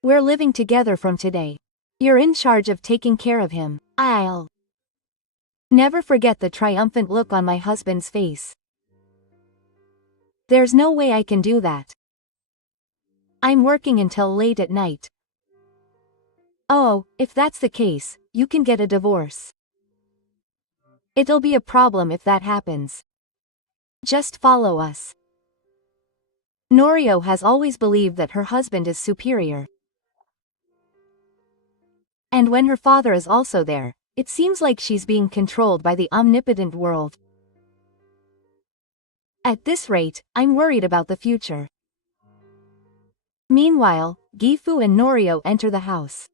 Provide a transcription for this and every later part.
We're living together from today. You're in charge of taking care of him. I'll never forget the triumphant look on my husband's face. There's no way I can do that. I'm working until late at night. Oh, if that's the case, you can get a divorce. It'll be a problem if that happens. Just follow us. Norio has always believed that her husband is superior. And when her father is also there, it seems like she's being controlled by the omnipotent world. At this rate, I'm worried about the future. Meanwhile, Gifu and Norio enter the house.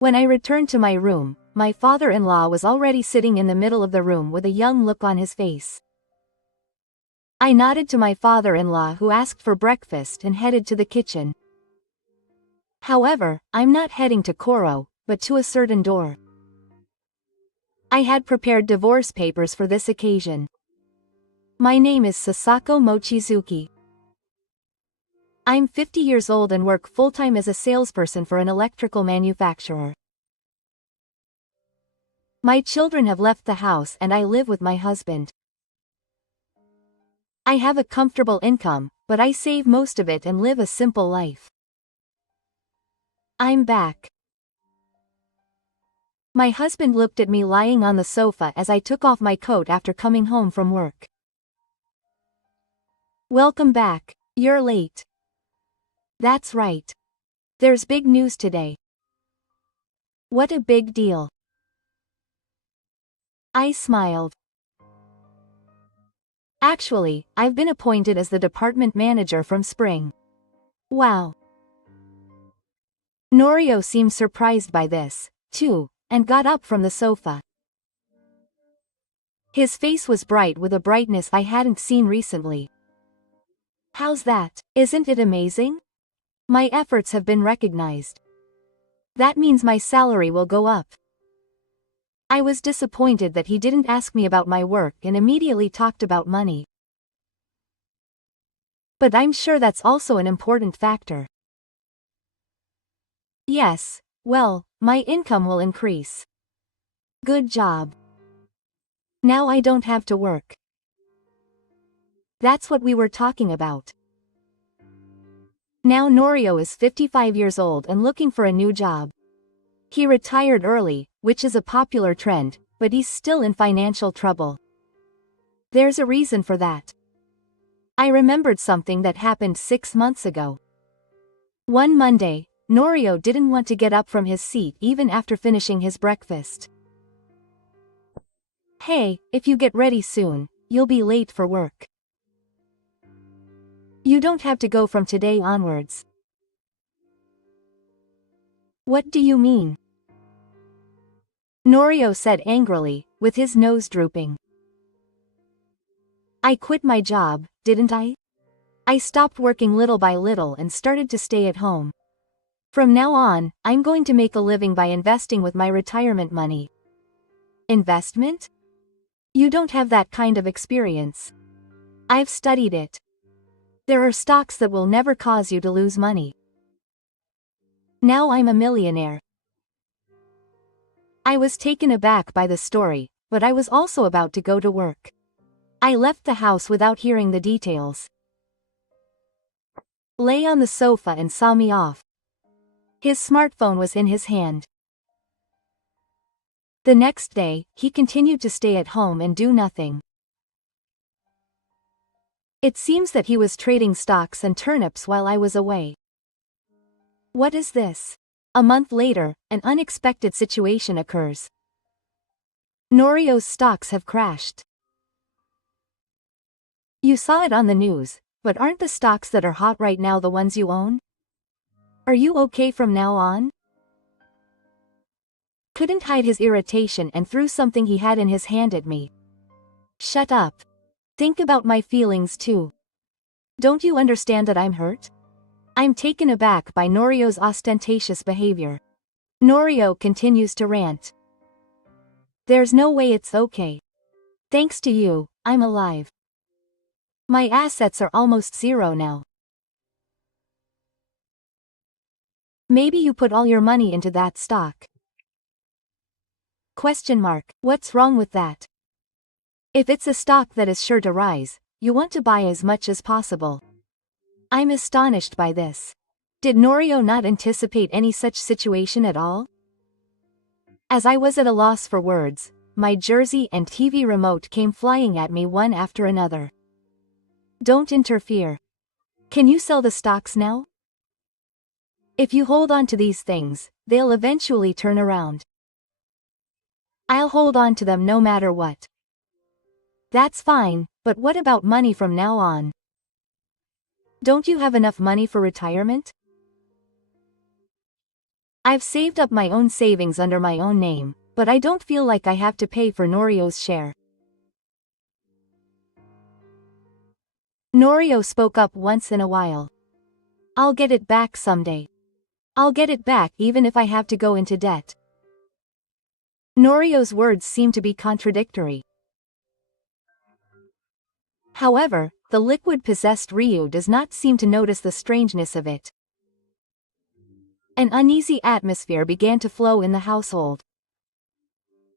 When I returned to my room, my father-in-law was already sitting in the middle of the room with a young look on his face. I nodded to my father-in-law, who asked for breakfast and headed to the kitchen. However, I'm not heading to Koro, but to a certain door. I had prepared divorce papers for this occasion. My name is Sasako Mochizuki. I'm 50 years old and work full-time as a salesperson for an electrical manufacturer. My children have left the house and I live with my husband. I have a comfortable income, but I save most of it and live a simple life. I'm back. My husband looked at me lying on the sofa as I took off my coat after coming home from work. Welcome back. You're late. That's right. There's big news today. What a big deal. I smiled. Actually, I've been appointed as the department manager from spring. Wow. Norio seemed surprised by this, too, and got up from the sofa. His face was bright with a brightness I hadn't seen recently. How's that? Isn't it amazing? My efforts have been recognized. That means my salary will go up. I was disappointed that he didn't ask me about my work and immediately talked about money. But I'm sure that's also an important factor. Yes, well, my income will increase. Good job. Now I don't have to work. That's what we were talking about. Now Norio is 55 years old and looking for a new job. He retired early, which is a popular trend, but he's still in financial trouble. There's a reason for that. I remembered something that happened 6 months ago. One Monday, Norio didn't want to get up from his seat even after finishing his breakfast. Hey, if you get ready soon, you'll be late for work. You don't have to go from today onwards. What do you mean? Norio said angrily, with his nose drooping. I quit my job, didn't I? I stopped working little by little and started to stay at home. From now on, I'm going to make a living by investing with my retirement money. Investment? You don't have that kind of experience. I've studied it. There are stocks that will never cause you to lose money. Now I'm a millionaire. I was taken aback by the story, but I was also about to go to work. I left the house without hearing the details. Lay on the sofa and saw me off. His smartphone was in his hand. The next day, he continued to stay at home and do nothing. It seems that he was trading stocks and turnips while I was away. What is this? A month later, an unexpected situation occurs. Norio's stocks have crashed. You saw it on the news, but aren't the stocks that are hot right now the ones you own? Are you okay from now on? Couldn't hide his irritation and threw something he had in his hand at me. Shut up. Think about my feelings too. Don't you understand that I'm hurt? I'm taken aback by Norio's ostentatious behavior. Norio continues to rant. There's no way it's okay. Thanks to you, I'm alive. My assets are almost zero now. Maybe you put all your money into that stock. What's wrong with that? If it's a stock that is sure to rise, you want to buy as much as possible. I'm astonished by this. Did Norio not anticipate any such situation at all? As I was at a loss for words, my jersey and TV remote came flying at me one after another. Don't interfere. Can you sell the stocks now? If you hold on to these things, they'll eventually turn around. I'll hold on to them no matter what. That's fine, but what about money from now on? Don't you have enough money for retirement? I've saved up my own savings under my own name, but I don't feel like I have to pay for Norio's share. Norio spoke up once in a while. I'll get it back someday. I'll get it back even if I have to go into debt. Norio's words seemed to be contradictory. However, the liquid-possessed Ryu does not seem to notice the strangeness of it. An uneasy atmosphere began to flow in the household.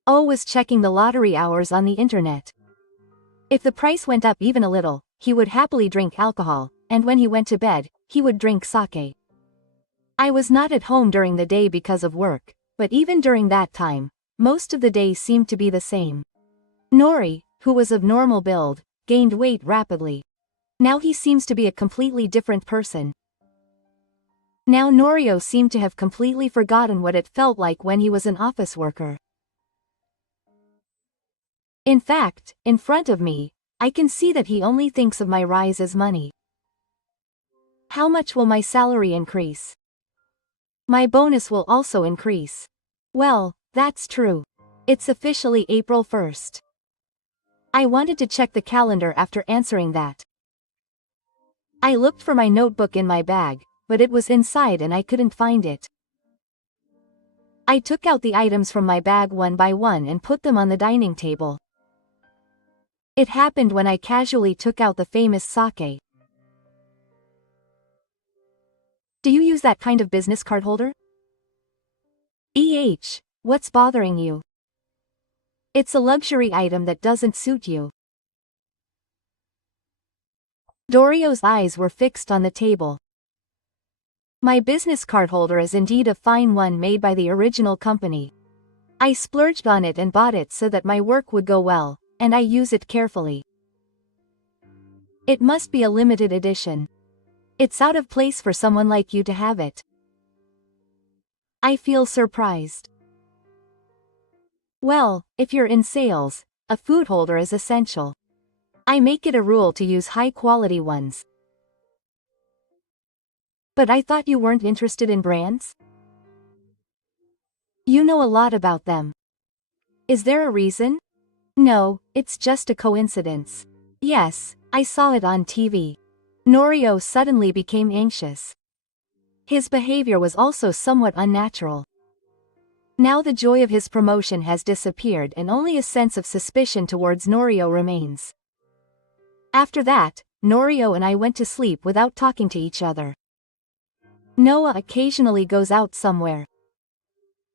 O was checking the lottery hours on the internet. If the price went up even a little, he would happily drink alcohol, and when he went to bed, he would drink sake. I was not at home during the day because of work, but even during that time, most of the day seemed to be the same. Nori, who was of normal build, gained weight rapidly. Now he seems to be a completely different person. Now Norio seemed to have completely forgotten what it felt like when he was an office worker. In fact, in front of me, I can see that he only thinks of my rise as money. How much will my salary increase? My bonus will also increase. Well, that's true. It's officially April 1st. I wanted to check the calendar after answering that. I looked for my notebook in my bag, but it was inside and I couldn't find it. I took out the items from my bag one by one and put them on the dining table. It happened when I casually took out the famous sake. Do you use that kind of business card holder? What's bothering you? It's a luxury item that doesn't suit you. Dorio's eyes were fixed on the table. My business card holder is indeed a fine one made by the original company. I splurged on it and bought it so that my work would go well, and I use it carefully. It must be a limited edition. It's out of place for someone like you to have it. I feel surprised. Well, if you're in sales, a food holder is essential. I make it a rule to use high-quality ones. But I thought you weren't interested in brands? You know a lot about them. Is there a reason? No, it's just a coincidence. Yes, I saw it on TV. Norio suddenly became anxious. His behavior was also somewhat unnatural. Now the joy of his promotion has disappeared and only a sense of suspicion towards Norio remains. After that, Norio and I went to sleep without talking to each other. Noah occasionally goes out somewhere.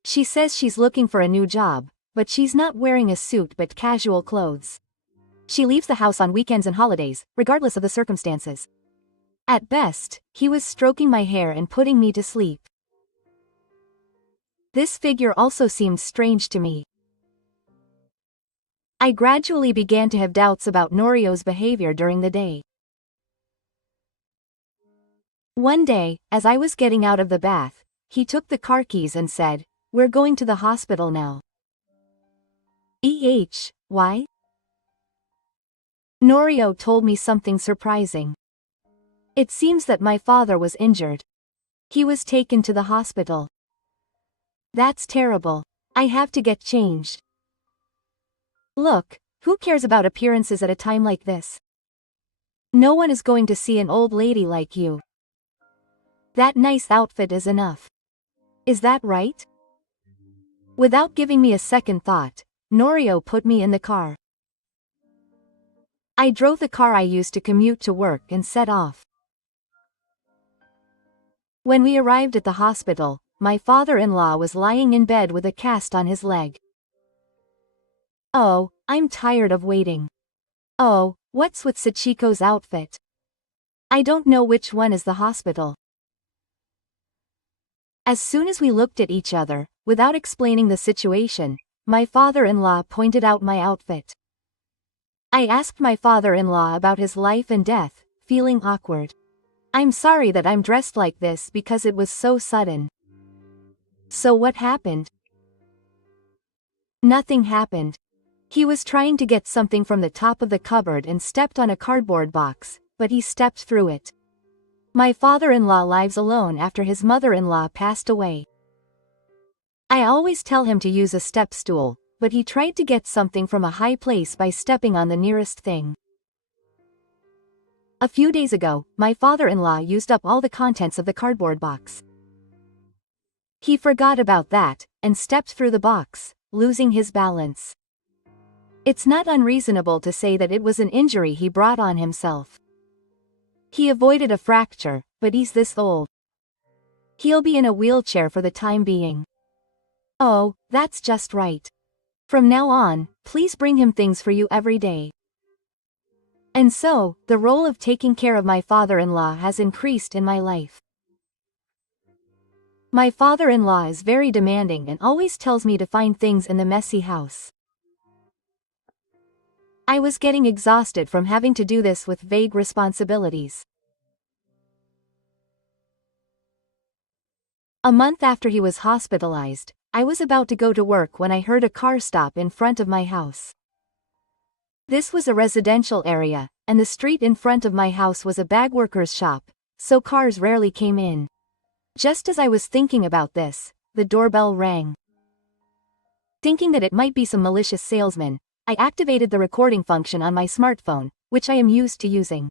She says she's looking for a new job, but she's not wearing a suit but casual clothes. She leaves the house on weekends and holidays, regardless of the circumstances. At best, he was stroking my hair and putting me to sleep. This figure also seemed strange to me. I gradually began to have doubts about Norio's behavior during the day. One day, as I was getting out of the bath, he took the car keys and said, "We're going to the hospital now." Why? Norio told me something surprising. It seems that my father was injured. He was taken to the hospital. That's terrible. I have to get changed. Look, who cares about appearances at a time like this? No one is going to see an old lady like you. That nice outfit is enough. Is that right? Without giving me a second thought, Norio put me in the car. I drove the car I used to commute to work and set off. When we arrived at the hospital, my father-in-law was lying in bed with a cast on his leg. Oh, I'm tired of waiting. Oh, what's with Sachiko's outfit? I don't know which one is the hospital. As soon as we looked at each other, without explaining the situation, my father-in-law pointed out my outfit. I asked my father-in-law about his life and death, feeling awkward. I'm sorry that I'm dressed like this because it was so sudden. So what happened? Nothing happened. He was trying to get something from the top of the cupboard and stepped on a cardboard box, but he stepped through it. My father-in-law lives alone after his mother-in-law passed away. I always tell him to use a step stool, but he tried to get something from a high place by stepping on the nearest thing. A few days ago, my father-in-law used up all the contents of the cardboard box. He forgot about that, and stepped through the box, losing his balance. It's not unreasonable to say that it was an injury he brought on himself. He avoided a fracture, but he's this old. He'll be in a wheelchair for the time being. Oh, that's just right. From now on, please bring him things for you every day. And so, the role of taking care of my father-in-law has increased in my life. My father-in-law is very demanding and always tells me to find things in the messy house. I was getting exhausted from having to do this with vague responsibilities. A month after he was hospitalized, I was about to go to work when I heard a car stop in front of my house. This was a residential area, and the street in front of my house was a bagworker's shop, so cars rarely came in. Just as I was thinking about this, the doorbell rang. Thinking that it might be some malicious salesman, I activated the recording function on my smartphone, which I am used to using.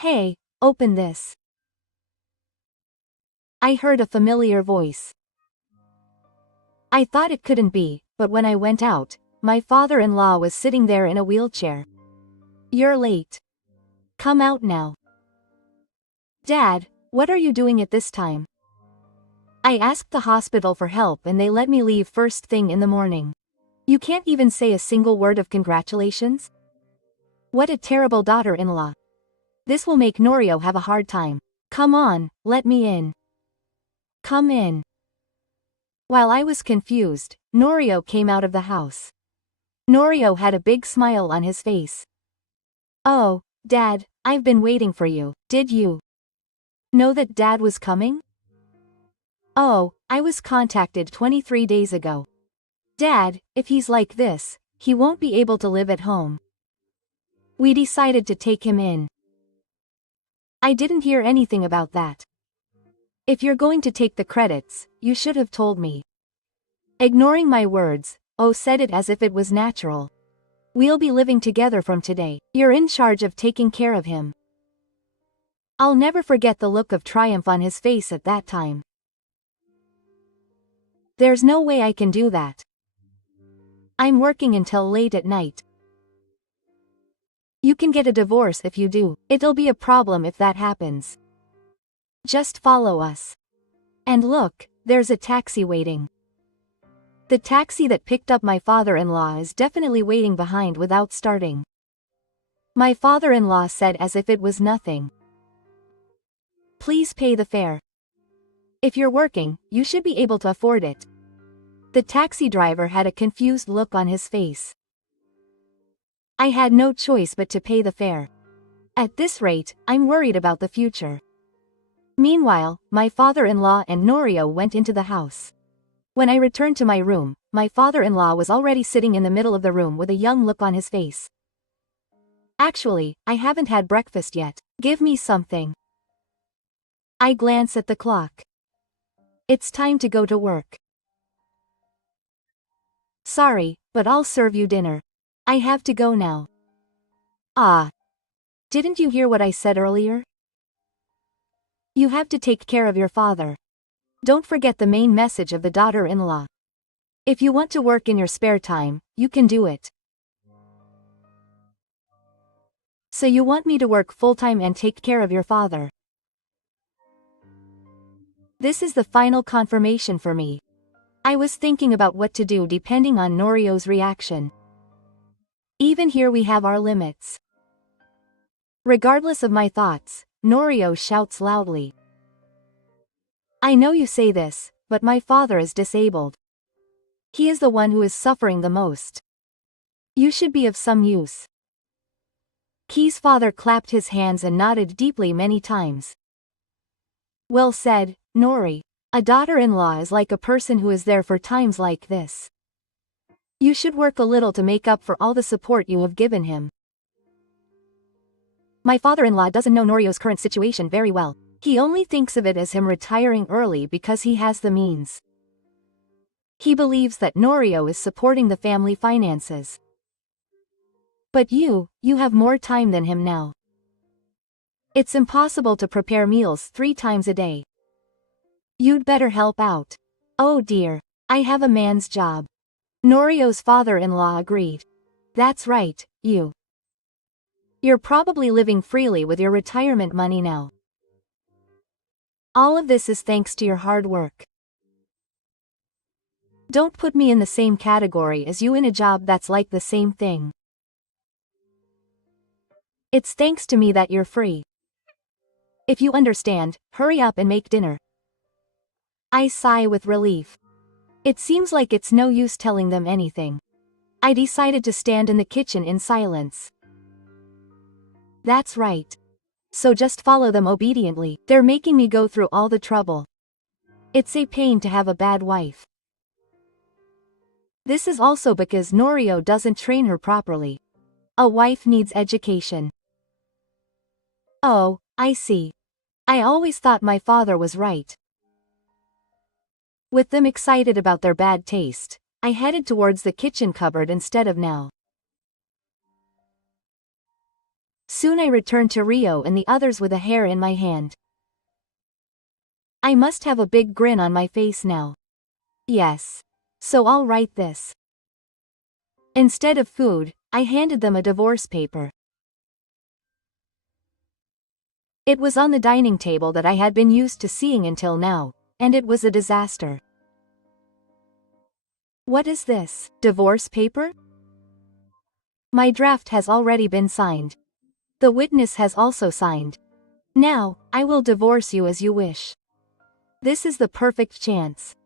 Hey, open this. I heard a familiar voice. I thought it couldn't be, but when I went out, my father-in-law was sitting there in a wheelchair. You're late. Come out now. Dad, what are you doing at this time? I asked the hospital for help and they let me leave first thing in the morning. You can't even say a single word of congratulations? What a terrible daughter-in-law. This will make Norio have a hard time. Come on, let me in. Come in. While I was confused, Norio came out of the house. Norio had a big smile on his face. Oh, Dad, I've been waiting for you. Did you know that Dad was coming? Oh, I was contacted 23 days ago. Dad, if he's like this, he won't be able to live at home. We decided to take him in. I didn't hear anything about that. If you're going to take the credits, you should have told me. Ignoring my words, O said it as if it was natural. We'll be living together from today. You're in charge of taking care of him. I'll never forget the look of triumph on his face at that time. There's no way I can do that. I'm working until late at night. You can get a divorce if you do. It'll be a problem if that happens. Just follow us. And look, there's a taxi waiting. The taxi that picked up my father-in-law is definitely waiting behind without starting. My father-in-law said as if it was nothing. Please pay the fare. If you're working, you should be able to afford it. The taxi driver had a confused look on his face. I had no choice but to pay the fare. At this rate, I'm worried about the future. Meanwhile, my father-in-law and Norio went into the house. When I returned to my room, my father-in-law was already sitting in the middle of the room with a young look on his face. Actually, I haven't had breakfast yet. Give me something. I glance at the clock. It's time to go to work. Sorry, but I'll serve you dinner. I have to go now. Ah. Didn't you hear what I said earlier? You have to take care of your father. Don't forget the main message of the daughter-in-law. If you want to work in your spare time, you can do it. So you want me to work full-time and take care of your father? This is the final confirmation for me. I was thinking about what to do depending on Norio's reaction. Even here we have our limits. Regardless of my thoughts, Norio shouts loudly. I know you say this, but my father is disabled. He is the one who is suffering the most. You should be of some use. Key's father clapped his hands and nodded deeply many times. Well said, Nori. A daughter-in-law is like a person who is there for times like this. You should work a little to make up for all the support you have given him. My father-in-law doesn't know Norio's current situation very well. He only thinks of it as him retiring early because he has the means. He believes that Norio is supporting the family finances. But you have more time than him now. It's impossible to prepare meals 3 times a day. You'd better help out. Oh dear, I have a man's job. Norio's father-in-law agreed. That's right, You're probably living freely with your retirement money now. All of this is thanks to your hard work. Don't put me in the same category as you in a job that's like the same thing. It's thanks to me that you're free. If you understand, hurry up and make dinner. I sigh with relief. It seems like it's no use telling them anything. I decided to stand in the kitchen in silence. That's right. So just follow them obediently. They're making me go through all the trouble. It's a pain to have a bad wife. This is also because Norio doesn't train her properly. A wife needs education. Oh, I see. I always thought my father was right. With them excited about their bad taste, I headed towards the kitchen cupboard instead of now. Soon I returned to Rio and the others with a hair in my hand. I must have a big grin on my face now. Yes. So I'll write this. Instead of food, I handed them a divorce paper. It was on the dining table that I had been used to seeing until now, and it was a disaster. What is this? Divorce paper? My draft has already been signed. The witness has also signed. Now, I will divorce you as you wish. This is the perfect chance.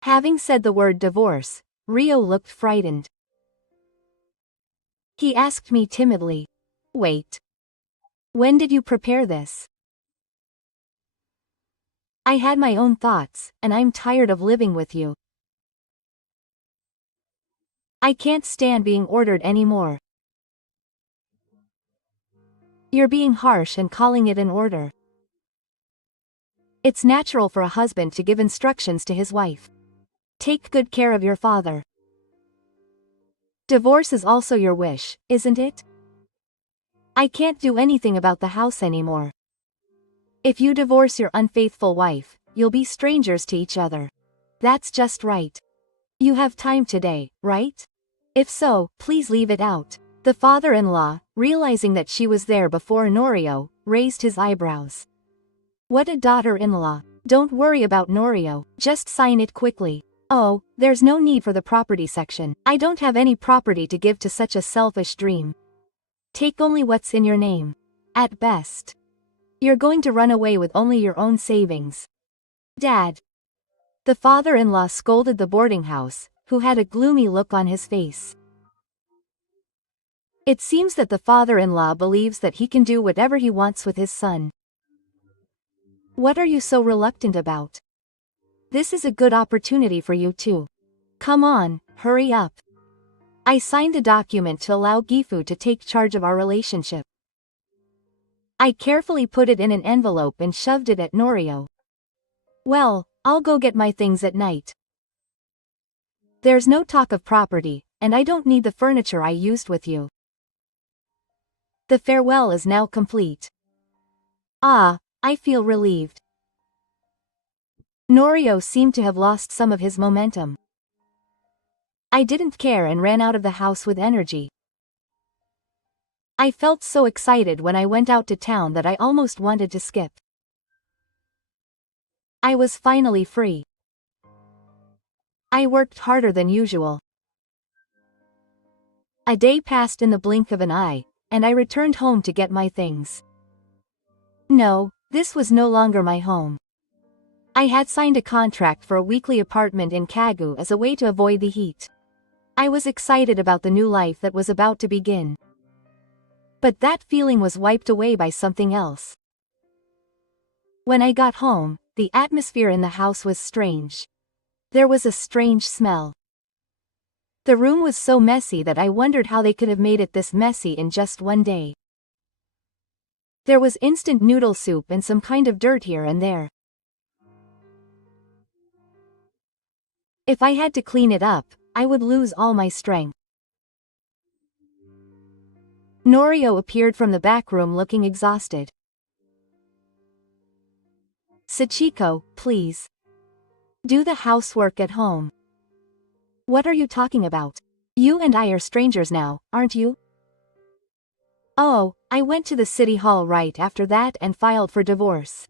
Having said the word divorce, Rio looked frightened. He asked me timidly, "Wait. When did you prepare this?" I had my own thoughts, and I'm tired of living with you. I can't stand being ordered anymore. You're being harsh and calling it an order. It's natural for a husband to give instructions to his wife. Take good care of your father. Divorce is also your wish, isn't it? I can't do anything about the house anymore. If you divorce your unfaithful wife, you'll be strangers to each other. That's just right. You have time today, right? If so, please leave it out. The father-in-law, realizing that she was there before Norio, raised his eyebrows. What a daughter-in-law. Don't worry about Norio, just sign it quickly. Oh, there's no need for the property section. I don't have any property to give to such a selfish dream. Take only what's in your name. At best. You're going to run away with only your own savings. Dad. The father-in-law scolded the boarding house, who had a gloomy look on his face. It seems that the father-in-law believes that he can do whatever he wants with his son. What are you so reluctant about? This is a good opportunity for you too. Come on, hurry up. I signed the document to allow Gifu to take charge of our relationship. I carefully put it in an envelope and shoved it at Norio. Well, I'll go get my things at night. There's no talk of property, and I don't need the furniture I used with you. The farewell is now complete. Ah, I feel relieved. Norio seemed to have lost some of his momentum. I didn't care and ran out of the house with energy. I felt so excited when I went out to town that I almost wanted to skip. I was finally free. I worked harder than usual. A day passed in the blink of an eye, and I returned home to get my things. No, this was no longer my home. I had signed a contract for a weekly apartment in Kagu as a way to avoid the heat. I was excited about the new life that was about to begin. But that feeling was wiped away by something else. When I got home, the atmosphere in the house was strange. There was a strange smell. The room was so messy that I wondered how they could have made it this messy in just one day. There was instant noodle soup and some kind of dirt here and there. If I had to clean it up, I would lose all my strength. Norio appeared from the back room looking exhausted. Sachiko, please. Do the housework at home. What are you talking about? You and I are strangers now, aren't you? Oh, I went to the city hall right after that and filed for divorce.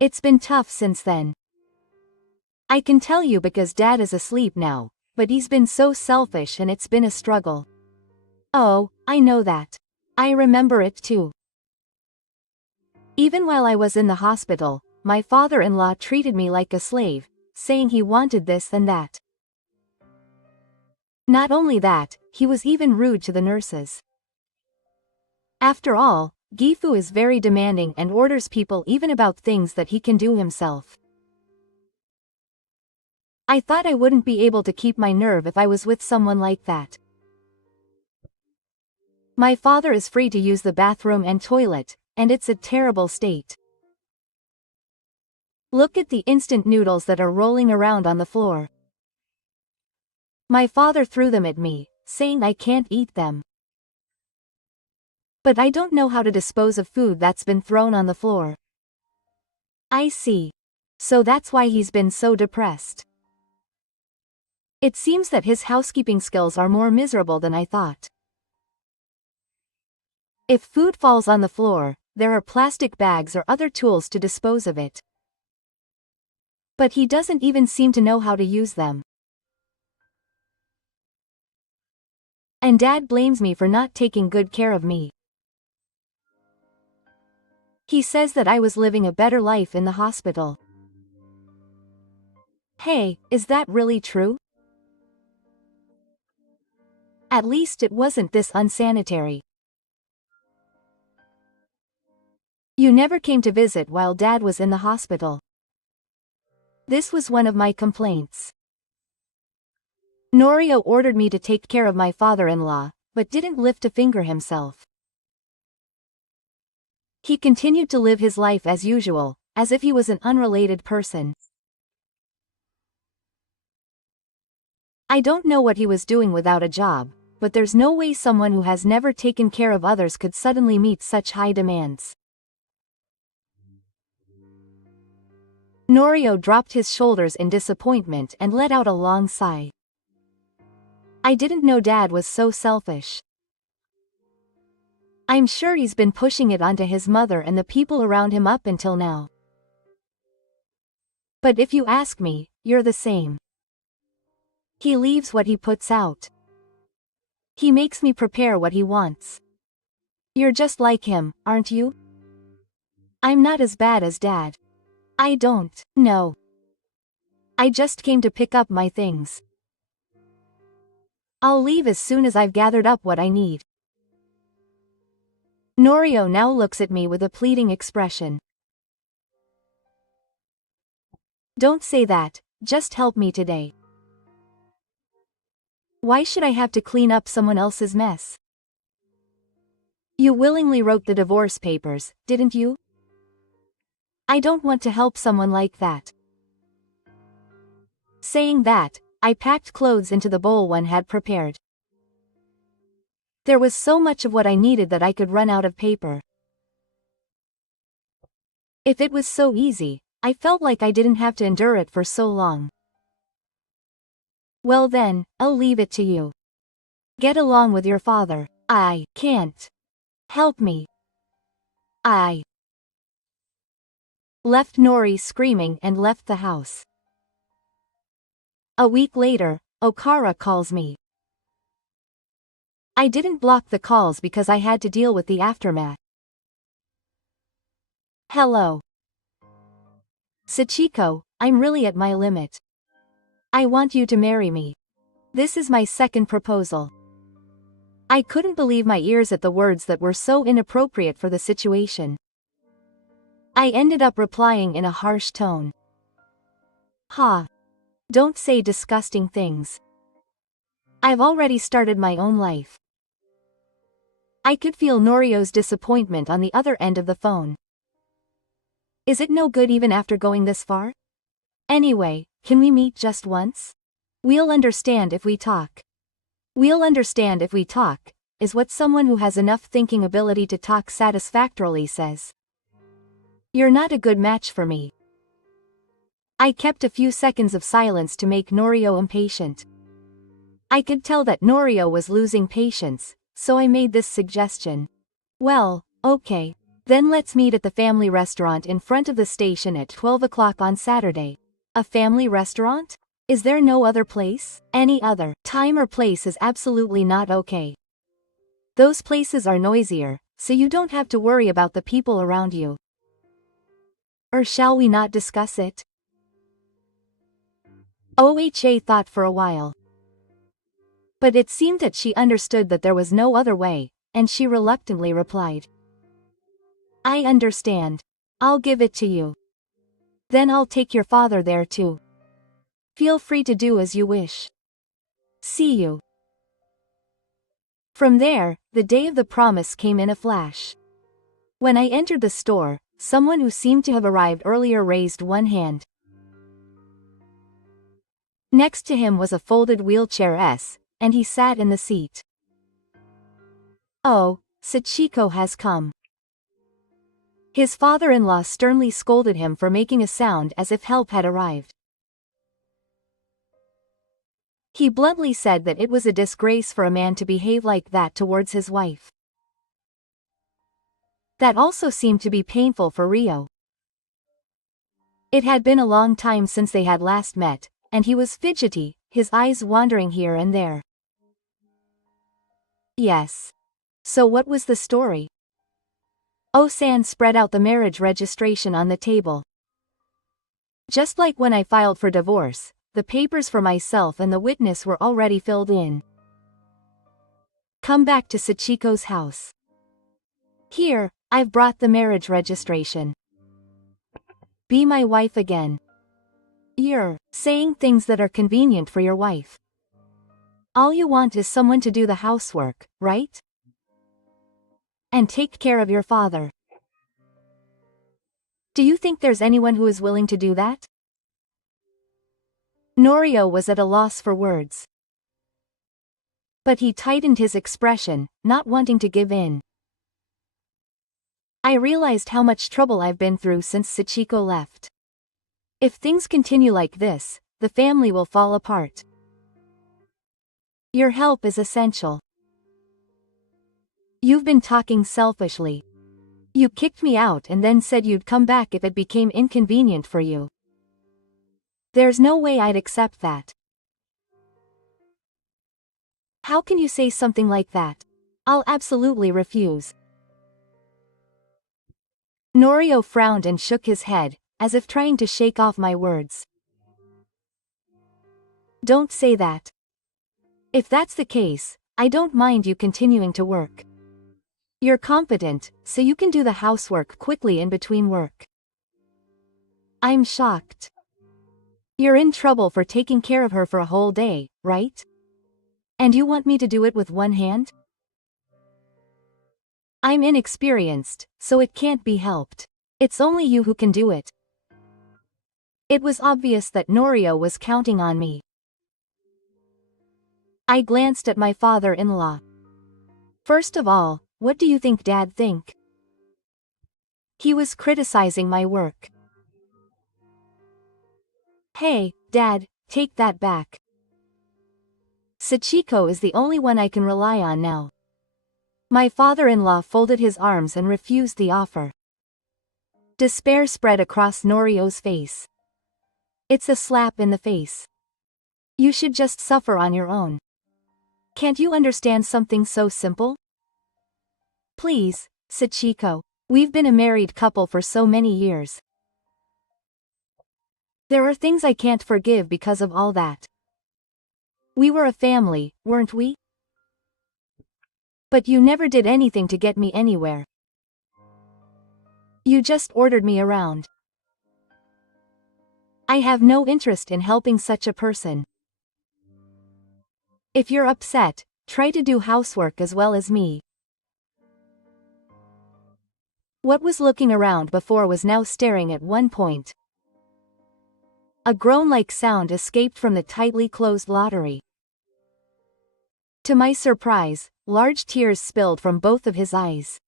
It's been tough since then. I can tell you because Dad is asleep now, but he's been so selfish and it's been a struggle. Oh, I know that. I remember it too. Even while I was in the hospital, my father-in-law treated me like a slave, saying he wanted this and that. Not only that, he was even rude to the nurses. After all, Gifu is very demanding and orders people even about things that he can do himself. I thought I wouldn't be able to keep my nerve if I was with someone like that. My father is free to use the bathroom and toilet, and it's a terrible state. Look at the instant noodles that are rolling around on the floor. My father threw them at me, saying I can't eat them. But I don't know how to dispose of food that's been thrown on the floor. I see. So that's why he's been so depressed. It seems that his housekeeping skills are more miserable than I thought. If food falls on the floor, there are plastic bags or other tools to dispose of it. But he doesn't even seem to know how to use them. And Dad blames me for not taking good care of me. He says that I was living a better life in the hospital. Hey, is that really true? At least it wasn't this unsanitary. You never came to visit while Dad was in the hospital. This was one of my complaints. Norio ordered me to take care of my father-in-law, but didn't lift a finger himself. He continued to live his life as usual, as if he was an unrelated person. I don't know what he was doing without a job, but there's no way someone who has never taken care of others could suddenly meet such high demands. Norio dropped his shoulders in disappointment and let out a long sigh. I didn't know Dad was so selfish. I'm sure he's been pushing it onto his mother and the people around him up until now. But if you ask me, you're the same. He leaves what he puts out. He makes me prepare what he wants. You're just like him, aren't you? I'm not as bad as Dad. I don't know. I just came to pick up my things. I'll leave as soon as I've gathered up what I need. Norio now looks at me with a pleading expression. Don't say that, just help me today. Why should I have to clean up someone else's mess? You willingly wrote the divorce papers, didn't you? I don't want to help someone like that. Saying that, I packed clothes into the bowl one had prepared. There was so much of what I needed that I could run out of paper. If it was so easy, I felt like I didn't have to endure it for so long. Well then, I'll leave it to you. Get along with your father. I can't. Help me. left Nori screaming and left the house. A week later, Okara calls me. I didn't block the calls because I had to deal with the aftermath. Hello. Sachiko, I'm really at my limit. I want you to marry me. This is my second proposal. I couldn't believe my ears at the words that were so inappropriate for the situation. I ended up replying in a harsh tone. Ha. Don't say disgusting things. I've already started my own life. I could feel Norio's disappointment on the other end of the phone. Is it no good even after going this far? Anyway, can we meet just once? We'll understand if we talk. We'll understand if we talk, is what someone who has enough thinking ability to talk satisfactorily says. You're not a good match for me. I kept a few seconds of silence to make Norio impatient. I could tell that Norio was losing patience, so I made this suggestion. Well, okay. Then let's meet at the family restaurant in front of the station at 12 o'clock on Saturday. A family restaurant? Is there no other place? Any other time or place is absolutely not okay. Those places are noisier, so you don't have to worry about the people around you. Or shall we not discuss it? OHA thought for a while. But it seemed that she understood that there was no other way, and she reluctantly replied. I understand. I'll give it to you. Then I'll take your father there too. Feel free to do as you wish. See you. From there, the day of the promise came in a flash. When I entered the store, someone who seemed to have arrived earlier raised one hand. Next to him was a folded wheelchair S, and he sat in the seat. Oh, Sachiko has come. His father-in-law sternly scolded him for making a sound as if help had arrived. He bluntly said that it was a disgrace for a man to behave like that towards his wife. That also seemed to be painful for Rio. It had been a long time since they had last met, and he was fidgety, his eyes wandering here and there. Yes. So what was the story? Osan spread out the marriage registration on the table. Just like when I filed for divorce, the papers for myself and the witness were already filled in. Come back to Sachiko's house. Here, I've brought the marriage registration. Be my wife again. You're saying things that are convenient for your wife. All you want is someone to do the housework, right? And take care of your father. Do you think there's anyone who is willing to do that? Norio was at a loss for words. But he tightened his expression, not wanting to give in. I realized how much trouble I've been through since Sachiko left. If things continue like this, the family will fall apart. Your help is essential. You've been talking selfishly. You kicked me out and then said you'd come back if it became inconvenient for you. There's no way I'd accept that. How can you say something like that? I'll absolutely refuse. Norio frowned and shook his head, as if trying to shake off my words. Don't say that. If that's the case, I don't mind you continuing to work. You're competent, so you can do the housework quickly in between work. I'm shocked. You're in trouble for taking care of her for a whole day, right? And you want me to do it with one hand? I'm inexperienced, so it can't be helped. It's only you who can do it. It was obvious that Norio was counting on me. I glanced at my father-in-law. First of all, what do you think Dad think? He was criticizing my work. Hey, Dad, take that back. Sachiko is the only one I can rely on now. My father-in-law folded his arms and refused the offer. Despair spread across Norio's face. It's a slap in the face. You should just suffer on your own. Can't you understand something so simple? Please, Sachiko. We've been a married couple for so many years. There are things I can't forgive because of all that. We were a family, weren't we? But you never did anything to get me anywhere. You just ordered me around. I have no interest in helping such a person. If you're upset, try to do housework as well as me. What was looking around before was now staring at one point. A groan-like sound escaped from the tightly closed lottery. To my surprise, large tears spilled from both of his eyes.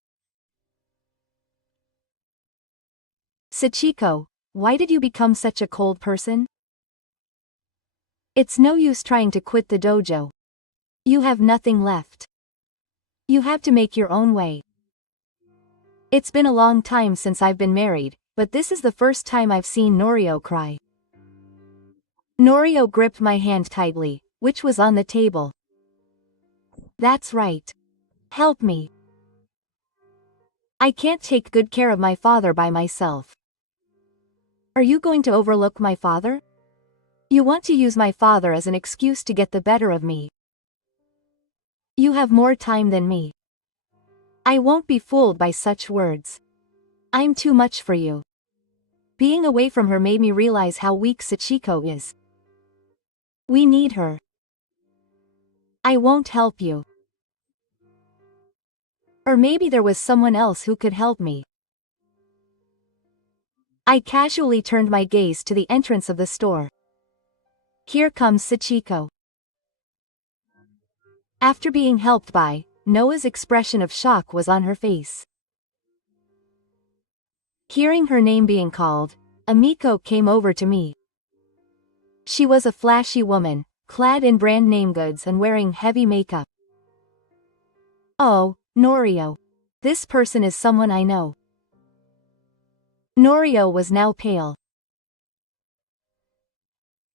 Sachiko, why did you become such a cold person? It's no use trying to quit the dojo. You have nothing left. You have to make your own way. It's been a long time since I've been married, but this is the first time I've seen Norio cry. Norio gripped my hand tightly, which was on the table. That's right. Help me. I can't take good care of my father by myself. Are you going to overlook my father? You want to use my father as an excuse to get the better of me. You have more time than me. I won't be fooled by such words. I'm too much for you. Being away from her made me realize how weak Sachiko is. We need her. I won't help you. Or maybe there was someone else who could help me. I casually turned my gaze to the entrance of the store. Here comes Sachiko. After being helped by, Noah's expression of shock was on her face. Hearing her name being called, Amiko came over to me. She was a flashy woman, clad in brand name goods and wearing heavy makeup. Oh, Norio. This person is someone I know. Norio was now pale.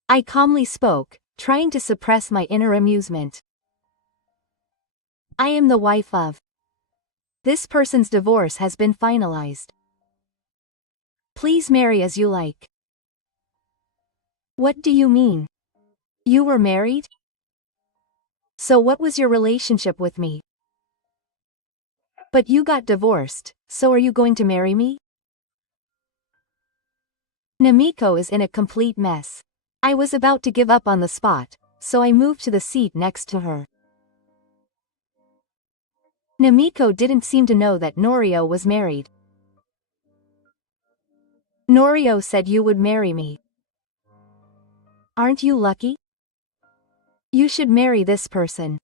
I calmly spoke, trying to suppress my inner amusement. I am the wife of. This person's divorce has been finalized. Please marry as you like. What do you mean? You were married? So what was your relationship with me? But you got divorced, so are you going to marry me? Namiko is in a complete mess. I was about to give up on the spot, so I moved to the seat next to her. Namiko didn't seem to know that Norio was married. Norio said you would marry me. Aren't you lucky? You should marry this person.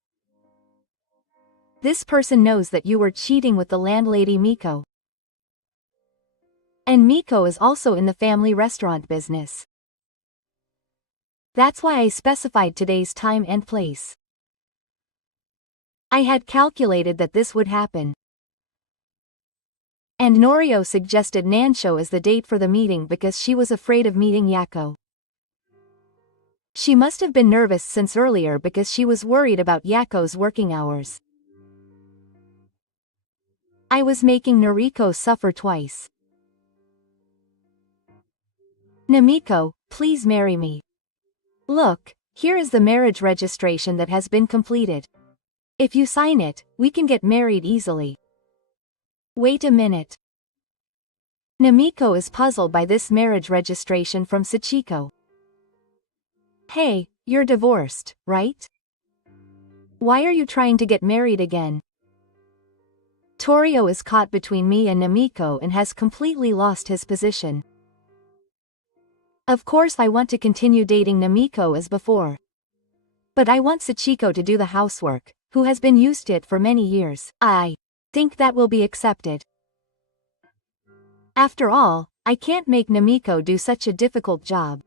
This person knows that you were cheating with the landlady Miko. And Miko is also in the family restaurant business. That's why I specified today's time and place. I had calculated that this would happen. And Norio suggested Nansho as the date for the meeting because she was afraid of meeting Yako. She must have been nervous since earlier because she was worried about Yako's working hours. I was making Noriko suffer twice. Namiko, please marry me. Look, here is the marriage registration that has been completed. If you sign it, we can get married easily. Wait a minute. Namiko is puzzled by this marriage registration from Sachiko. Hey, you're divorced, right? Why are you trying to get married again? Torio is caught between me and Namiko and has completely lost his position. Of course I want to continue dating Namiko as before. But I want Sachiko to do the housework, who has been used to it for many years. I think that will be accepted. After all, I can't make Namiko do such a difficult job.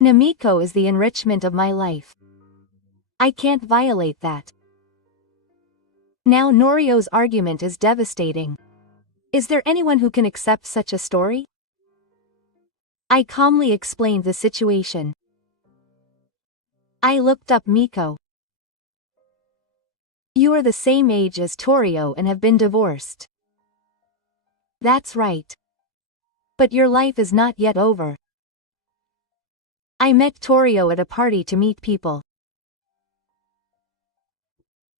Namiko is the enrichment of my life. I can't violate that. Now Norio's argument is devastating. Is there anyone who can accept such a story? I calmly explained the situation. I looked up Miko. You are the same age as Torio and have been divorced. That's right. But your life is not yet over. I met Torio at a party to meet people.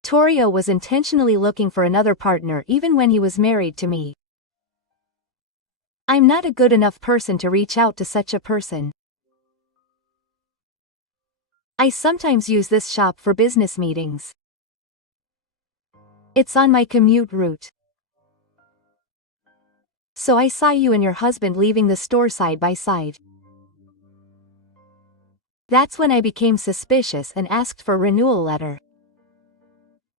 Torio was intentionally looking for another partner even when he was married to me. I'm not a good enough person to reach out to such a person. I sometimes use this shop for business meetings. It's on my commute route. So I saw you and your husband leaving the store side by side. That's when I became suspicious and asked for a renewal letter.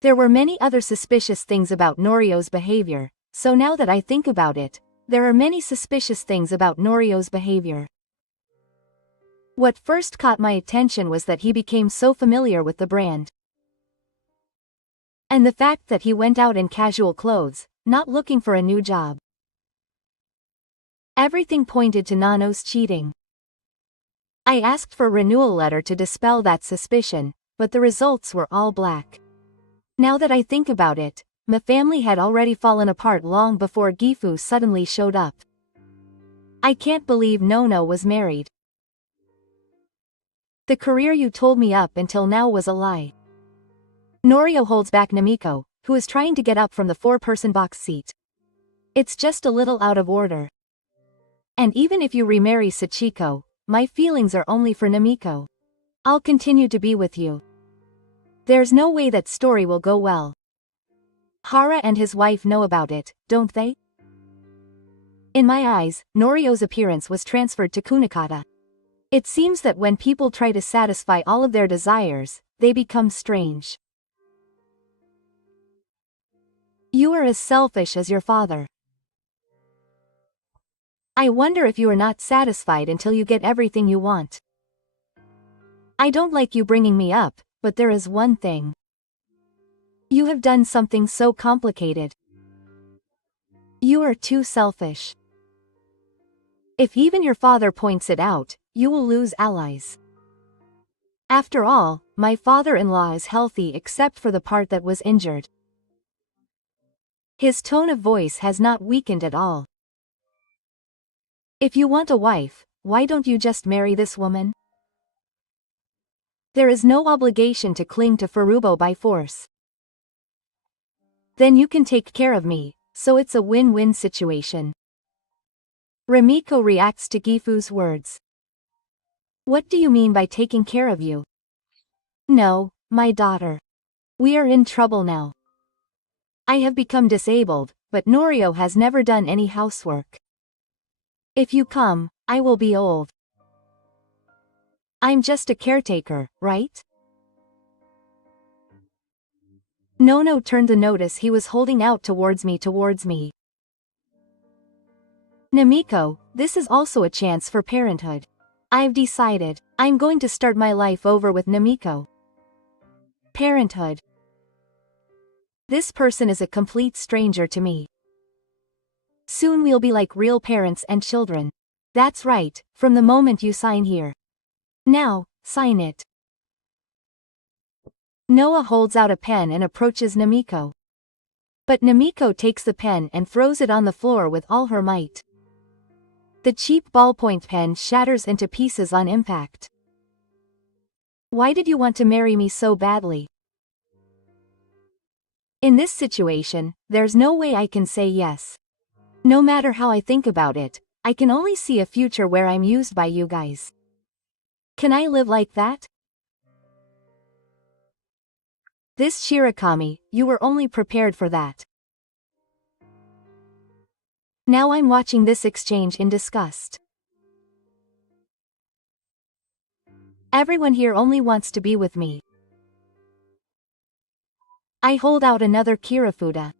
There were many other suspicious things about Norio's behavior, so now that I think about it, there are many suspicious things about Norio's behavior. What first caught my attention was that he became so familiar with the brand. And the fact that he went out in casual clothes, not looking for a new job. Everything pointed to Nano's cheating. I asked for a renewal letter to dispel that suspicion, but the results were all black. Now that I think about it, my family had already fallen apart long before Gifu suddenly showed up. I can't believe Nono was married. The career you told me up until now was a lie. Norio holds back Namiko, who is trying to get up from the four-person box seat. It's just a little out of order. And even if you remarry Sachiko, my feelings are only for Namiko. I'll continue to be with you. There's no way that story will go well. Hara and his wife know about it, don't they? In my eyes, Norio's appearance was transferred to Kunakata. It seems that when people try to satisfy all of their desires, they become strange. You are as selfish as your father. I wonder if you are not satisfied until you get everything you want. I don't like you bringing me up, but there is one thing. You have done something so complicated. You are too selfish. If even your father points it out, you will lose allies. After all, my father-in-law is healthy except for the part that was injured. His tone of voice has not weakened at all. If you want a wife, why don't you just marry this woman? There is no obligation to cling to Furubo by force. Then you can take care of me, so it's a win-win situation. Remiko reacts to Gifu's words. What do you mean by taking care of you? No, my daughter. We are in trouble now. I have become disabled, but Norio has never done any housework. If you come, I will be old. I'm just a caretaker, right? Nono turned the notice he was holding out towards me. Namiko, this is also a chance for parenthood. I've decided, I'm going to start my life over with Namiko. Parenthood. This person is a complete stranger to me. Soon we'll be like real parents and children. That's right, from the moment you sign here. Now, sign it. Noah holds out a pen and approaches Namiko. But Namiko takes the pen and throws it on the floor with all her might. The cheap ballpoint pen shatters into pieces on impact. Why did you want to marry me so badly? In this situation, there's no way I can say yes. No matter how I think about it, I can only see a future where I'm used by you guys. Can I live like that? This Shirakami, you were only prepared for that. Now I'm watching this exchange in disgust. Everyone here only wants to be with me. I hold out another Kirafuda.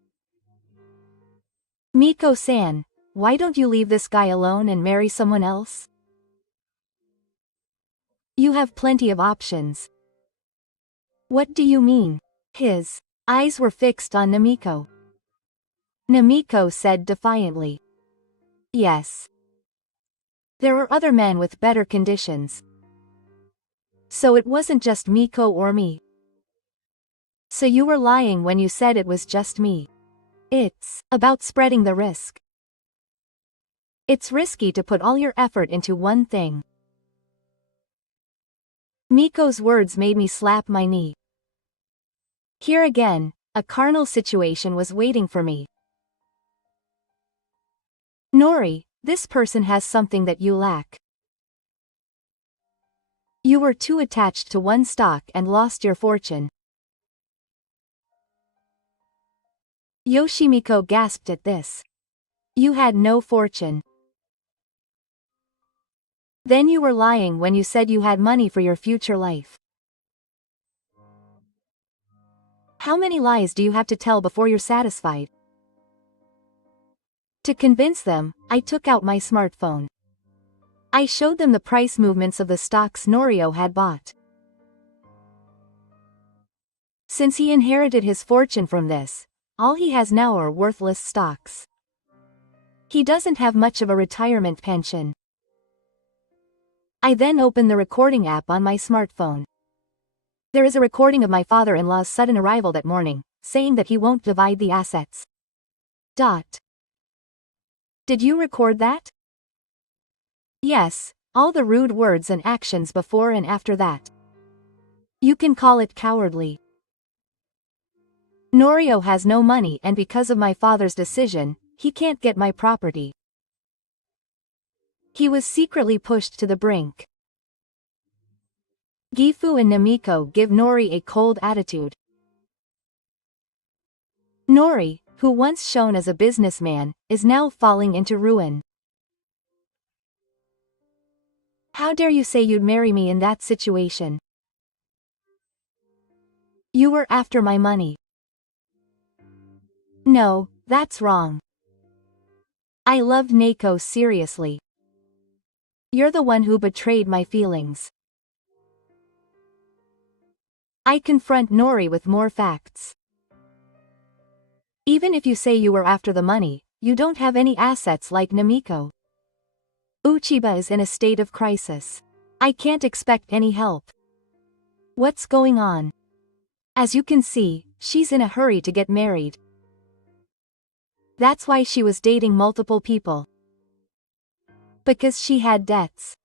Miko-san, why don't you leave this guy alone and marry someone else? You have plenty of options. What do you mean? His eyes were fixed on Namiko. Namiko said defiantly. Yes. There are other men with better conditions. So it wasn't just Miko or me. So you were lying when you said it was just me. It's about spreading the risk. It's risky to put all your effort into one thing. Miko's words made me slap my knee. Here again, a carnal situation was waiting for me. Nori, this person has something that you lack. You were too attached to one stock and lost your fortune. Yoshimiko gasped at this. You had no fortune. Then you were lying when you said you had money for your future life. How many lies do you have to tell before you're satisfied? To convince them, I took out my smartphone. I showed them the price movements of the stocks Norio had bought. Since he inherited his fortune from this, all he has now are worthless stocks. He doesn't have much of a retirement pension. I then opened the recording app on my smartphone. There is a recording of my father-in-law's sudden arrival that morning, saying that he won't divide the assets. Did you record that? Yes, all the rude words and actions before and after that. You can call it cowardly. Norio has no money, and because of my father's decision, he can't get my property. He was secretly pushed to the brink. Gifu and Namiko give Nori a cold attitude. Nori, who once shone as a businessman, is now falling into ruin. How dare you say you'd marry me in that situation? You were after my money. No, that's wrong. I loved Neko seriously. You're the one who betrayed my feelings. I confront Nori with more facts. Even if you say you were after the money, you don't have any assets like Namiko. Uchiba is in a state of crisis. I can't expect any help. What's going on? As you can see, she's in a hurry to get married. That's why she was dating multiple people. Because she had debts.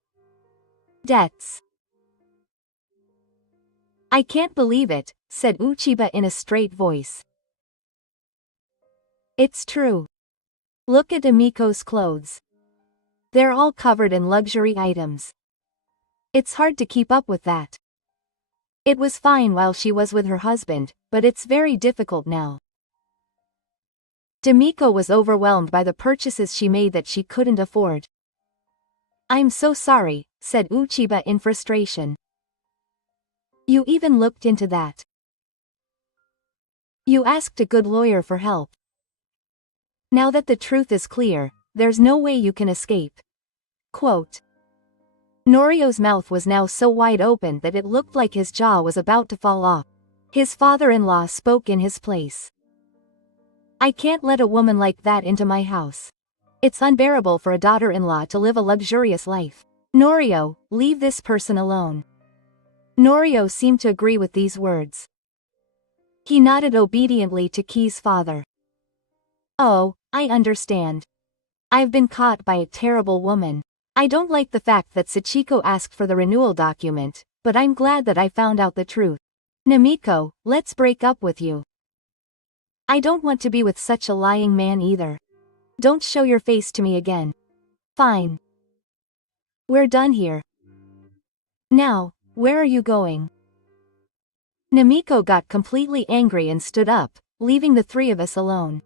Debts. I can't believe it, said Uchiba in a straight voice. It's true. Look at Amiko's clothes. They're all covered in luxury items. It's hard to keep up with that. It was fine while she was with her husband, but it's very difficult now. Demiko was overwhelmed by the purchases she made that she couldn't afford. I'm so sorry, said Uchiba in frustration. You even looked into that. You asked a good lawyer for help. Now that the truth is clear, there's no way you can escape. Quote. Norio's mouth was now so wide open that it looked like his jaw was about to fall off. His father-in-law spoke in his place. I can't let a woman like that into my house. It's unbearable for a daughter-in-law to live a luxurious life. Norio, leave this person alone. Norio seemed to agree with these words. He nodded obediently to Ki's father. Oh, I understand. I've been caught by a terrible woman. I don't like the fact that Sachiko asked for the renewal document, but I'm glad that I found out the truth. Namiko, let's break up with you. I don't want to be with such a lying man either. Don't show your face to me again. Fine. We're done here. Now, where are you going? Namiko got completely angry and stood up, leaving the three of us alone.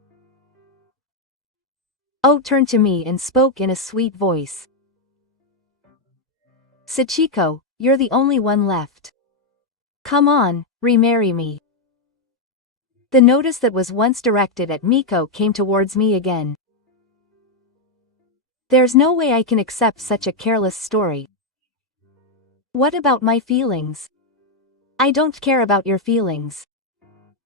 Oh turned to me and spoke in a sweet voice. Sachiko, you're the only one left. Come on, remarry me. The notice that was once directed at Miko came towards me again. There's no way I can accept such a careless story. What about my feelings? I don't care about your feelings.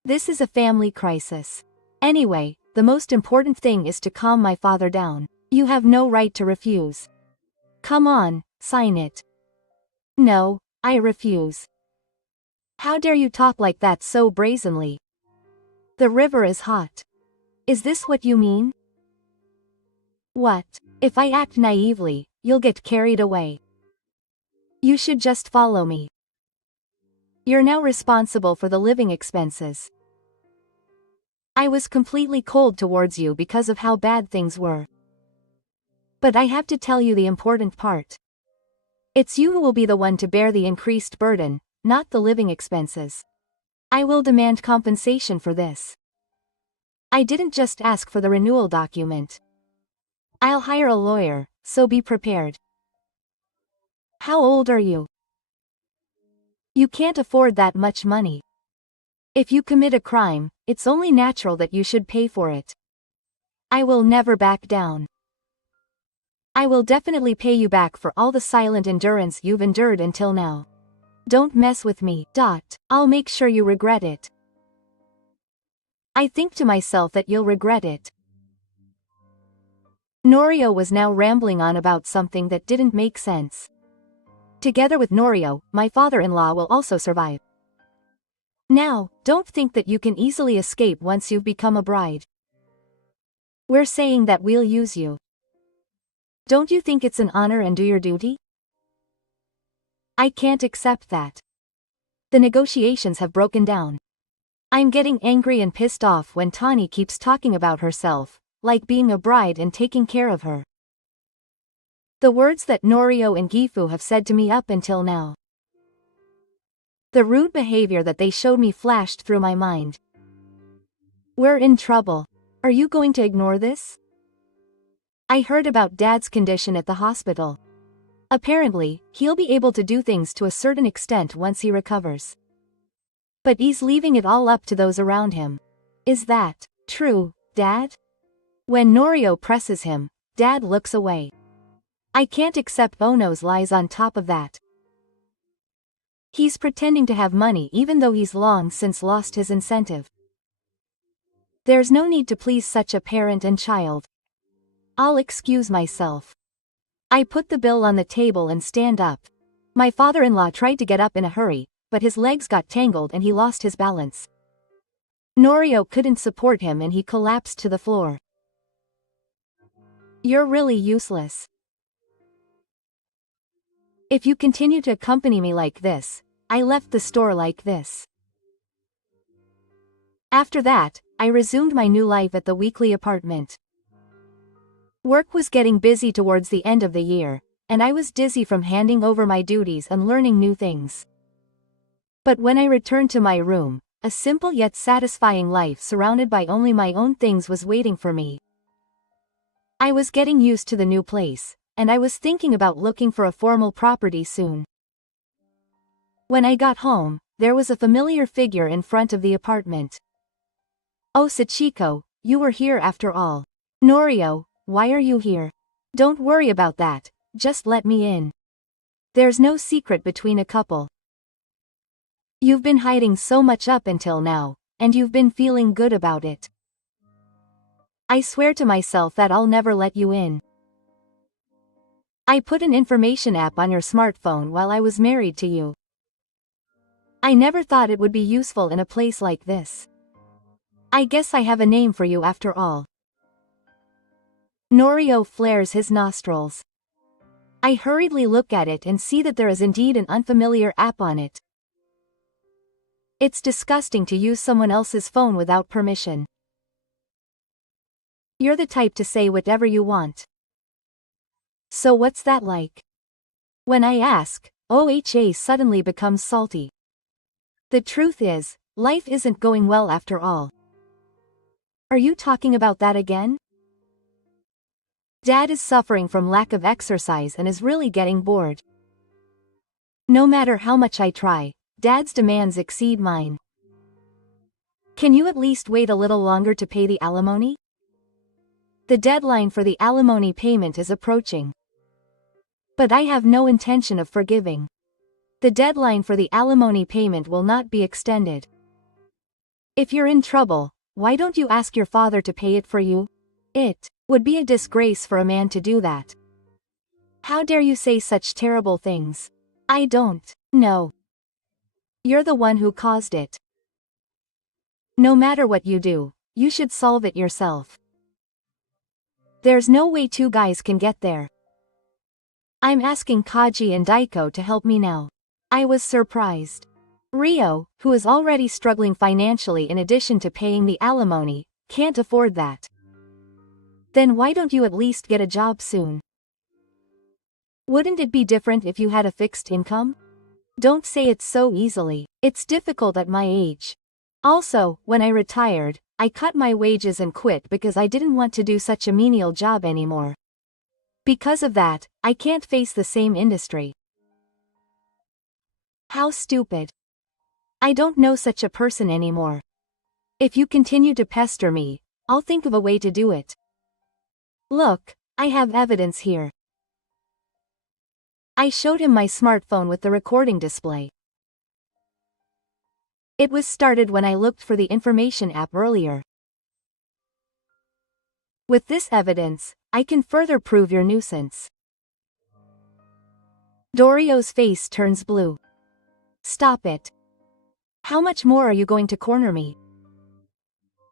This is a family crisis. Anyway, the most important thing is to calm my father down. You have no right to refuse. Come on, sign it. No, I refuse. How dare you talk like that so brazenly? The river is hot. Is this what you mean? What? If I act naively, you'll get carried away. You should just follow me. You're now responsible for the living expenses. I was completely cold towards you because of how bad things were. But I have to tell you the important part. It's you who will be the one to bear the increased burden, not the living expenses. I will demand compensation for this. I didn't just ask for the renewal document. I'll hire a lawyer, so be prepared. How old are you? You can't afford that much money. If you commit a crime, it's only natural that you should pay for it. I will never back down. I will definitely pay you back for all the silent endurance you've endured until now. Don't mess with me. I'll make sure you regret it. I think to myself that you'll regret it. Norio was now rambling on about something that didn't make sense. Together with Norio, my father-in-law will also survive. Now, don't think that you can easily escape once you've become a bride. We're saying that we'll use you. Don't you think it's an honor and do your duty? I can't accept that. The negotiations have broken down. I'm getting angry and pissed off when Tani keeps talking about herself, like being a bride and taking care of her. The words that Norio and Gifu have said to me up until now. The rude behavior that they showed me flashed through my mind. We're in trouble. Are you going to ignore this? I heard about Dad's condition at the hospital. Apparently, he'll be able to do things to a certain extent once he recovers. But he's leaving it all up to those around him. Is that true, Dad? When Norio presses him, Dad looks away. I can't accept Ono's lies on top of that. He's pretending to have money even though he's long since lost his incentive. There's no need to please such a parent and child. I'll excuse myself. I put the bill on the table and stand up. My father-in-law tried to get up in a hurry, but his legs got tangled and he lost his balance. Norio couldn't support him and he collapsed to the floor. You're really useless. If you continue to accompany me like this, I left the store like this. After that, I resumed my new life at the weekly apartment. Work was getting busy towards the end of the year, and I was dizzy from handing over my duties and learning new things. But when I returned to my room, a simple yet satisfying life surrounded by only my own things was waiting for me. I was getting used to the new place, and I was thinking about looking for a formal property soon. When I got home, there was a familiar figure in front of the apartment. Oh Sachiko, you were here after all. Norio, why are you here? Don't worry about that, just let me in. There's no secret between a couple. You've been hiding so much up until now, and you've been feeling good about it. I swear to myself that I'll never let you in. I put an information app on your smartphone while I was married to you. I never thought it would be useful in a place like this. I guess I have a name for you after all. Norio flares his nostrils. I hurriedly look at it and see that there is indeed an unfamiliar app on it. It's disgusting to use someone else's phone without permission. You're the type to say whatever you want. So what's that like? When I ask, OHA suddenly becomes salty. The truth is, life isn't going well after all. Are you talking about that again? Dad is suffering from lack of exercise and is really getting bored. No matter how much I try, Dad's demands exceed mine. Can you at least wait a little longer to pay the alimony? The deadline for the alimony payment is approaching. But I have no intention of forgiving. The deadline for the alimony payment will not be extended. If you're in trouble, why don't you ask your father to pay it for you? It would be a disgrace for a man to do that. How dare you say such terrible things? I don't know. You're the one who caused it. No matter what you do, you should solve it yourself. There's no way two guys can get there. I'm asking Kaji and Daiko to help me now. I was surprised. Rio, who is already struggling financially in addition to paying the alimony, can't afford that. Then why don't you at least get a job soon? Wouldn't it be different if you had a fixed income? Don't say it so easily. It's difficult at my age. Also, when I retired, I cut my wages and quit because I didn't want to do such a menial job anymore. Because of that, I can't face the same industry. How stupid. I don't know such a person anymore. If you continue to pester me, I'll think of a way to do it. Look, I have evidence here. I showed him my smartphone with the recording display. It was started when I looked for the information app earlier. With this evidence, I can further prove your nuisance. Dorio's face turns blue. Stop it. How much more are you going to corner me?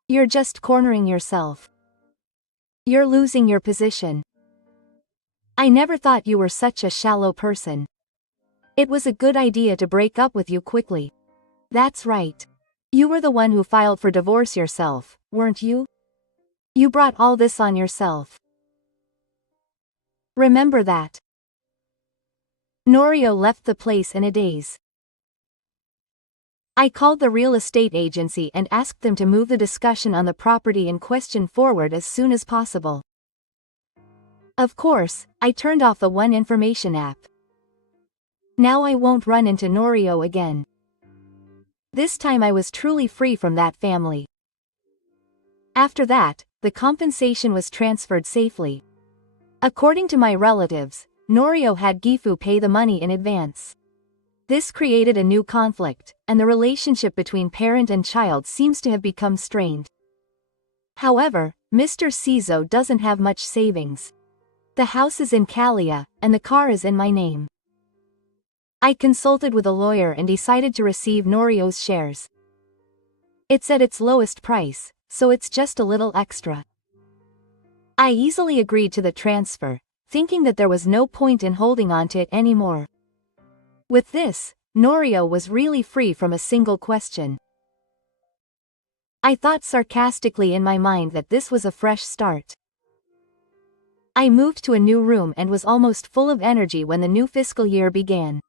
You're just cornering yourself. You're losing your position. I never thought you were such a shallow person. It was a good idea to break up with you quickly. That's right. You were the one who filed for divorce yourself, weren't you? You brought all this on yourself. Remember that. Norio left the place in a daze. I called the real estate agency and asked them to move the discussion on the property in question forward as soon as possible. Of course, I turned off the One Information app. Now I won't run into Norio again. This time I was truly free from that family. After that, the compensation was transferred safely. According to my relatives, Norio had Gifu pay the money in advance. This created a new conflict, and the relationship between parent and child seems to have become strained. However, Mr. Cizo doesn't have much savings. The house is in Kalia, and the car is in my name. I consulted with a lawyer and decided to receive Norio's shares. It's at its lowest price, so it's just a little extra. I easily agreed to the transfer, thinking that there was no point in holding on to it anymore. With this, Norio was really free from a single question. I thought sarcastically in my mind that this was a fresh start. I moved to a new room and was almost full of energy when the new fiscal year began.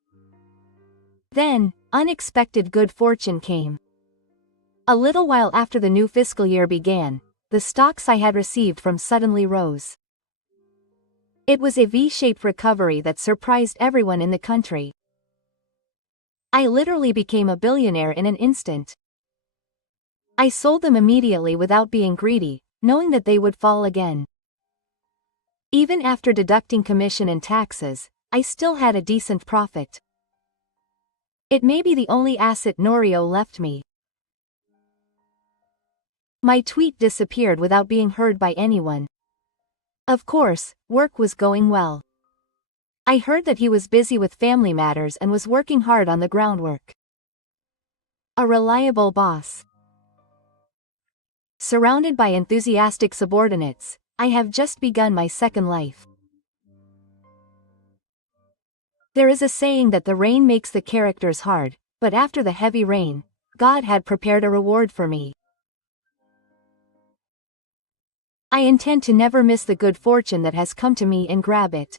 Then, unexpected good fortune came. A little while after the new fiscal year began, the stocks I had received from suddenly rose. It was a V-shaped recovery that surprised everyone in the country. I literally became a billionaire in an instant. I sold them immediately without being greedy, knowing that they would fall again. Even after deducting commission and taxes, I still had a decent profit. It may be the only asset Norio left me. My tweet disappeared without being heard by anyone. Of course, work was going well. I heard that he was busy with family matters and was working hard on the groundwork. A reliable boss. Surrounded by enthusiastic subordinates, I have just begun my second life. There is a saying that the rain makes the characters hard, but after the heavy rain, God had prepared a reward for me. I intend to never miss the good fortune that has come to me and grab it.